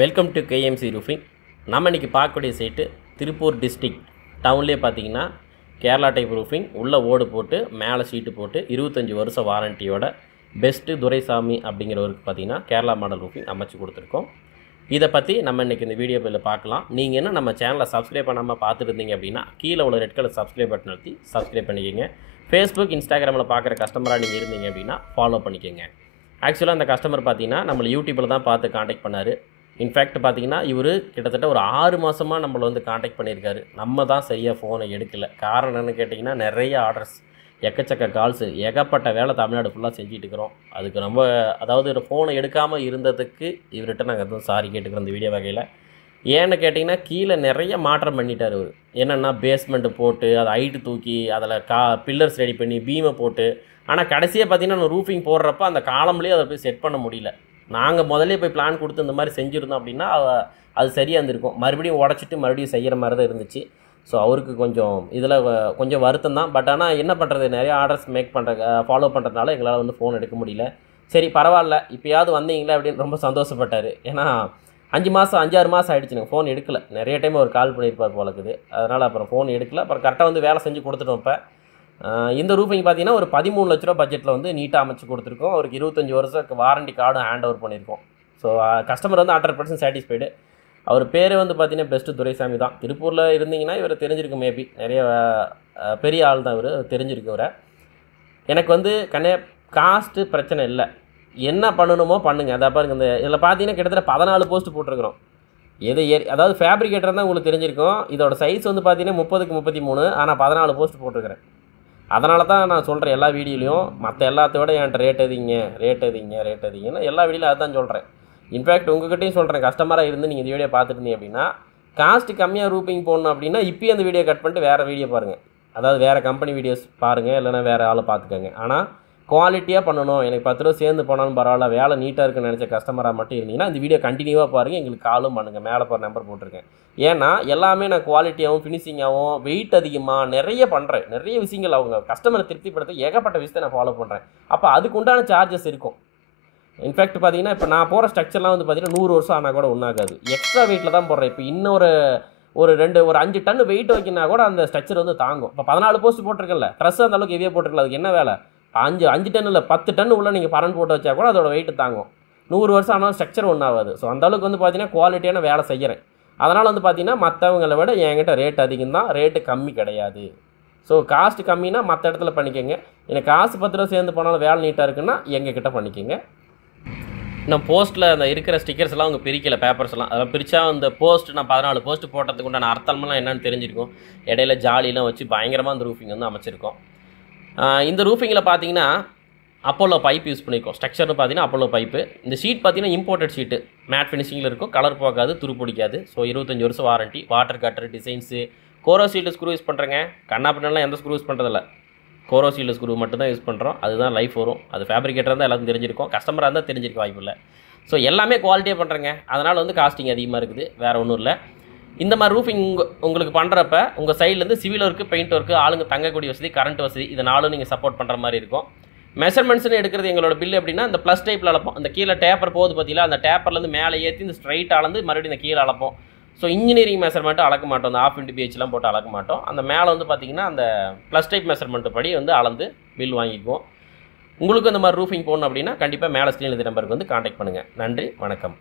Welcome to KMC roofing. நம்ம இன்றைக்கி பார்க்கக்கூடிய சைட்டு திருப்பூர் டிஸ்ட்ரிக்ட் டவுன்லேயே பார்த்தீங்கன்னா கேரளா டைப் ரூஃபிங் உள்ள ஓடு போட்டு மேலே ஷீட்டு போட்டு 25 வருஷம் வாரண்டியோட பெஸ்ட்டு துரைசாமி அப்படிங்கிறவருக்கு பார்த்தீங்கன்னா கேரளா மாடல் ரூஃபிங் அமைச்சு கொடுத்துருக்கோம். இதை பற்றி நம்ம இன்றைக்கி இந்த வீடியோவில் பார்க்கலாம். நீங்கள் என்ன நம்ம சேனலை சப்ஸ்கிரைப் பண்ணாமல் பார்த்துருந்தீங்க அப்படின்னா கீழே உள்ள ரெட் கலர் சப்ஸ்கிரைப் பட்டன் அழுத்தி சப்ஸ்கிரைப் பண்ணிக்கோங்க. ஃபேஸ்புக் இன்ஸ்டாகிராமில் பார்க்குற கஸ்டமராக நீங்கள் இருந்தீங்க அப்படின்னா ஃபாலோ பண்ணிக்கோங்க. ஆக்சுவலாக அந்த கஸ்டமர் பார்த்தீங்கன்னா நம்மளை யூடியூப்பில் தான் பார்த்து காண்டாக்ட் பண்ணார். இன்ஃபேக்ட் பார்த்தீங்கன்னா இவர் கிட்டத்தட்ட ஒரு 6 மாதமாக நம்மளை வந்து காண்டாக்ட் பண்ணியிருக்காரு. நம்ம தான் சரியாக ஃபோனை எடுக்கலை. காரணம் என்னென்னு கேட்டிங்கன்னா நிறைய ஆர்டர்ஸ், எக்கச்சக்க கால்ஸு, ஏகப்பட்ட வேலை தமிழ்நாடு ஃபுல்லாக செஞ்சுட்டு இருக்கிறோம். அதுக்கு நம்ம அதாவது ஃபோனை எடுக்காமல் இருந்ததுக்கு இவர்கிட்ட நாங்கள் எதுவும் சாரி கேட்டுக்கிறோம் இந்த வீடியோ வகையில். ஏன்னு கேட்டிங்கன்னா கீழே நிறைய மாற்றம் பண்ணிட்டார் அவர். என்னென்னா பேஸ்மெண்ட்டு போட்டு அதை ஹைட்டு தூக்கி அதில் பில்லர்ஸ் ரெடி பண்ணி பீமை போட்டு, ஆனால் கடைசியாக பார்த்திங்கன்னா நம்ம ரூஃபிங் போடுறப்ப அந்த காலம்லேயே அதை போய் செட் பண்ண முடியல. நாங்கள் முதல்ல போய் பிளான் கொடுத்து இந்த மாதிரி செஞ்சுருந்தோம் அப்படின்னா அது சரியாக இருந்திருக்கும். மறுபடியும் உடச்சிட்டு மறுபடியும் செய்கிற மாதிரி தான் இருந்துச்சு. ஸோ அவருக்கு கொஞ்சம் இதில் கொஞ்சம் வருத்தம் தான். பட் ஆனால் என்ன பண்ணுறது, நிறைய ஆர்டர்ஸ் ஃபாலோ பண்ணுறதுனால எங்களால் வந்து ஃபோன் எடுக்க முடியல. சரி பரவாயில்ல, இப்போயாவது வந்தீங்களே அப்படின்னு ரொம்ப சந்தோஷப்பட்டார். ஏன்னா 5 மாதம் 5-6 மாதம் ஆகிடுச்சு நாங்கள் ஃபோன் எடுக்கலை. நிறைய டைம் அவர் கால் பண்ணியிருப்பார் போல இருக்குது. அதனால் அப்புறம் ஃபோன் எடுக்கல. அப்புறம் கரெக்டாக வந்து வேலை செஞ்சு கொடுத்துட்டோம். இப்போ இந்த ரூஃபிங் பார்த்தீங்கன்னா ஒரு 13 லட்ச ரூபா பட்ஜெட்டில் வந்து நீட்டாக அமைச்சு கொடுத்துருக்கோம். அவருக்கு 25 வருஷம் வாரண்டி கார்டும் ஹேண்ட் ஓவர் பண்ணியிருக்கோம். ஸோ கஸ்டமர் வந்து 100% சாட்டிஸ்ஃபைடு. அவர் பேர் வந்து பார்த்தீங்கன்னா பெஸ்ட்டு துரைசாமி தான். திருப்பூரில் இருந்தீங்கன்னா இவர் தெரிஞ்சிருக்கும். மேபி நிறைய பெரிய ஆள் தான் இவர், தெரிஞ்சிருக்கு இவரை. எனக்கு வந்து காஸ்ட்டு பிரச்சனை இல்லை, என்ன பண்ணணுமோ பண்ணுங்கள். அதை பாருங்கள், இந்த இதில் பார்த்தீங்கன்னா கிட்டத்தட்ட 14 போஸ்ட் போட்டிருக்கிறோம். அதாவது ஃபேப்ரிகேட்டர் தான் உங்களுக்கு தெரிஞ்சிருக்கும். இதோட சைஸ் வந்து பார்த்தீங்கன்னா 30க்கு 33, ஆனால் 14 போஸ்ட் போட்டிருக்கிறேன். அதனால தான் நான் சொல்கிறேன் எல்லா வீடியோலையும், மற்ற எல்லாத்தையோட என்கிட்ட ரேட் அதிகன்னு எல்லா வீடியோலையும் அதுதான் சொல்கிறேன். இன்ஃபேக்ட் உங்கள்கிட்டையும் சொல்கிறேன், கஸ்டமராக இருந்து நீங்கள் இந்த வீடியோ பார்த்துருந்தீங்க அப்படின்னா காஸ்ட்டு கம்மியாக ரூஃபிங் போடணும் அப்படின்னா இப்போயே அந்த வீடியோ கட் பண்ணிட்டு வேறு வீடியோ பாருங்கள். அதாவது வேறு கம்பெனி வீடியோஸ் பாருங்கள், இல்லைனா வேறு ஆளை பார்த்துக்கோங்க. ஆனால் குவாலிட்டியாக பண்ணணும், எனக்கு 10 ரூபா சேர்ந்து போனாலும் பரவாயில்ல, வேலை நீட்டாக இருக்குன்னு நினச்ச கஸ்டமராக மட்டும் இருந்தீங்கன்னா இந்த வீடியோ கண்டினியூவாக பாருங்கள். எங்களுக்கு காலும் பண்ணுங்கள், மேலே போகிற நம்பர் போட்டிருக்கேன். ஏன்னா எல்லாமே நான் குவாலிட்டியாகவும் ஃபினிஷிங்காகவும் வெயிட் அதிகமாக நிறைய பண்ணுறேன். நிறைய விஷயங்கள் அவங்க கஸ்டமரை திருப்திப்படுத்த ஏகப்பட்ட விஷயத்தை நான் ஃபாலோ பண்ணுறேன். அப்போ அதுக்கு உண்டான சார்ஜஸ் இருக்கும். இன்ஃபேக்ட் பார்த்தீங்கன்னா இப்போ நான் போகிற ஸ்ட்ரக்சர்லாம் வந்து பார்த்தீங்கன்னா 100 வருஷம் ஆனால் கூட ஒன்றாகாது. எக்ஸ்ட்ரா வெயிட்டில் தான் போடுறேன். இப்போ இன்னொரு ஒரு 5 டன் வெயிட் வைக்கினா கூட அந்த ஸ்ட்ரக்சர் வந்து தாங்கும். இப்போ 14 போஸ்ட் போட்டிருக்கல, ட்ரெஸ் அந்த அளவுக்கு ஹெவியாக போட்டிருக்கல, அதுக்கு என்ன வேலை? 5 டன் இல்லை 10 டன் உள்ள நீங்கள் பரன் போட்டு வச்சா கூட அதோட வெயிட் தாங்கும். 100 வருஷம் ஆனாலும் ஸ்ட்ரக்சர் ஒன்றாகாது. ஸோ அந்தளவுக்கு வந்து பார்த்தீங்கன்னா குவாலிட்டியான வேலை செய்கிறேன். அதனால் வந்து பார்த்தீங்கன்னா மற்றவங்களை விட என்கிட்ட ரேட் அதிகம் தான், ரேட்டு கம்மி கிடையாது. ஸோ காஸ்ட்டு கம்மினா மற்ற இடத்துல பண்ணிக்கோங்க. எனக்கு காசு 10 ரூபா சேர்ந்து போனாலும் வேலை நீட்டாக இருக்குன்னா எங்ககிட்ட பண்ணிக்கோங்க. நான் போஸ்ட்டில் அந்த இருக்கிற ஸ்டிக்கர்ஸ்லாம் அவங்க பிரிக்கலை, பேப்பர்ஸ்லாம் அதெல்லாம் பிரித்தா அந்த போஸ்ட் நான் 14 போஸ்ட் போட்டதுக்கு உண்டான அர்த்தம்லாம் என்னென்னு தெரிஞ்சிருக்கும். இடையில ஜாலிலாம் வச்சு பயங்கரமாக அந்த ரூஃபிங் வந்து அமைச்சிருக்கோம். இந்த ரூஃபிங்கில் பார்த்தீங்கன்னா அப்போலோ பைப் யூஸ் பண்ணியிருக்கோம். ஸ்ட்ரக்சர்னு பார்த்தீங்கன்னா அப்போலோ பைப்பு. இந்த ஷீட் பார்த்தீங்கன்னா இம்போர்ட்டட் ஷீட்டு, மேட் ஃபினிஷிங்கில் இருக்கும், கலர் போகாது, துரு பிடிக்காது. ஸோ 25 வருஷம் warranty. Water cutter designs, Coroshield screw use பண்ணுறேங்க. கண்ணாப்பின்னெல்லாம் எந்த ஸ்க்ரூ யூஸ் பண்ணுறதில்ல, கோரோசீல்டு ஸ்க்ரூ மட்டும் தான் யூஸ் பண்ணுறோம். அதுதான் லைஃப் வரும். அது ஃபேப்ரிகேட்டர் தான் எல்லாருக்கும் தெரிஞ்சிருக்கும், கஸ்டமராக இருந்தால் தெரிஞ்சிருக்க வாய்ப்பு இல்லை. ஸோ எல்லாமே குவாலிட்டியாக பண்ணுறேங்க. அதனால் வந்து காஸ்டிங் அதிகமாக இருக்குது, வேறு ஒன்றும் இல்லை. இந்த மாதிரி ரூஃபிங் உங்களுக்கு பண்ணுறப்ப உங்கள் சைட்லேருந்து சிவில் ஒர்க்கு, பெயிண்ட் ஒர்க்கு, ஆளுங்க தங்கக்கூடிய வசதி, கரண்ட் வசதி, இதை நாளும் நீங்கள் சப்போர்ட் பண்ணுற மாதிரி இருக்கும். மெஷர்மெண்ட்ஸ்னு எடுக்கிறது எங்களோட பில் எப்படின்னா இந்த ப்ளஸ் டைப்பில் அளப்போம். அந்த கீழே டேப்பர் போகுது பார்த்தீங்களா, அந்த டேப்பர்லேருந்து மேலே ஏற்றி இந்த ஸ்ட்ரைட் அளந்து மறுபடியும் இந்த கீழே அளப்போம். ஸோ இன்ஜினியரிங் மெஷர்மெண்ட்டு அளக்க மாட்டோம், அந்த ½ இன்ட்டு BHலாம் போட்டு அளக்க மாட்டோம். அந்த மேலே வந்து பார்த்திங்கன்னா அந்த ப்ளஸ் டைப் மெஷர்மெண்ட்டு படி வந்து அளந்து பில் வாங்கிக்குவோம். உங்களுக்கு இந்த மாதிரி ரூஃபிங் போடணும் அப்படின்னா கண்டிப்பாக மேலே ஸ்க்ரீனில் நம்பருக்கு வந்து காண்டாக்ட் பண்ணுங்கள். நன்றி, வணக்கம்.